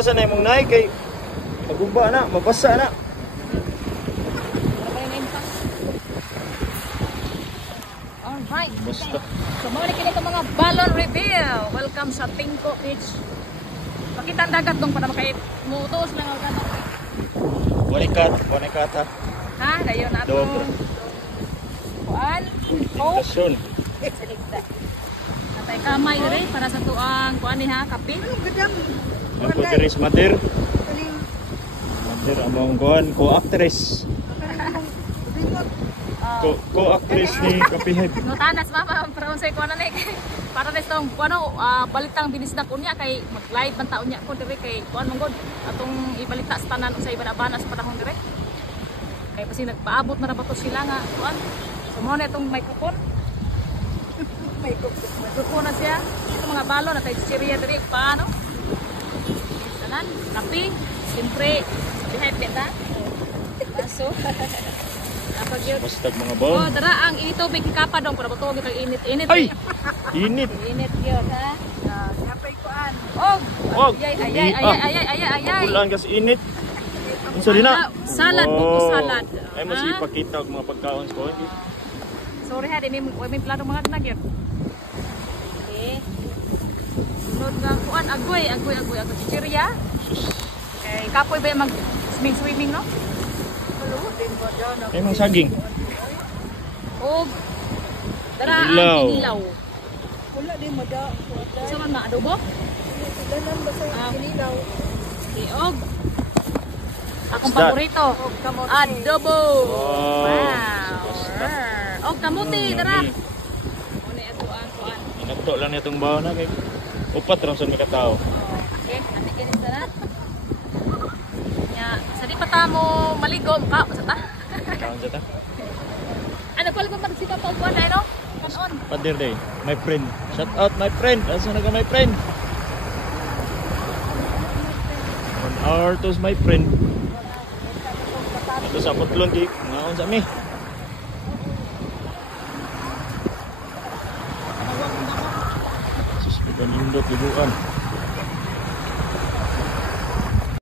asa na imong nay kay magumba na, mabasa na. Alright. Basta. So muli kini ko mga balon reveal. Welcome sa Tingko Beach. Pakita ang dagat dong para makait mutos lang ang dagat. Wanikat ha. Ha, dayon nato. Dobro. Kuan? Invitasyon. Natay kamay dire para sa tuang kuan ni ha, kape. Ako diris Madir. Madir among kuan co-actress. Co-actress ni Kapihead. No tanas mama para unsay kuan ani. Para des tong kuano balitang binisdak unya kay mag-live man taon nya ko dire kay kuan mong god atong ibalita sa tanan unsay bana-bana sa panahon dire. Kay kasi nagpaabot na rabato sila nga kuan. So mo na itong microphone. Microphone na siya. Ito mga balon na tayo siriya dire paano? Tanan, kape, siyempre behind beta. Baso. Kapag yun. Basta mga bawon. Oh, dara ang itubig kapa dong para butog itong init-init. Ay! Init. Init yun, ha? Yapay kuan. Og! Og! Ayay. Ulan kasi init. Unsa dina? Salad, buko salad. Ay mo si ipakita og mga pagkaon ko. Sorry ha, di may plano mga nagyan. Okay. Sunod nga kuan agoy chichirya. Okay, kapoy ba mag swimming no? Ay mga saging. Og dara Ilaw. ang ilaw. Wala din mo da. Sa man ma adobo? Danan ba sa kinilaw? Okay, og akong Isda. paborito, adobo. Wow. Og kamuti dara. Una ato ang kuan. Inagto lang nitong bawon na kay upat ra sa mga tao. Okay, ate kini dara. Sa di pa ta mo maligo ka sa ta. Kaon sa ta. Ano pala ba si Papa kuan dai no? Kanon. Padir day, my friend. Shout out my friend. Asa na ka my friend? 1 hour to my friend. Ito sa putlon di ngaon sa mi. Sus, pagkanindot libuan.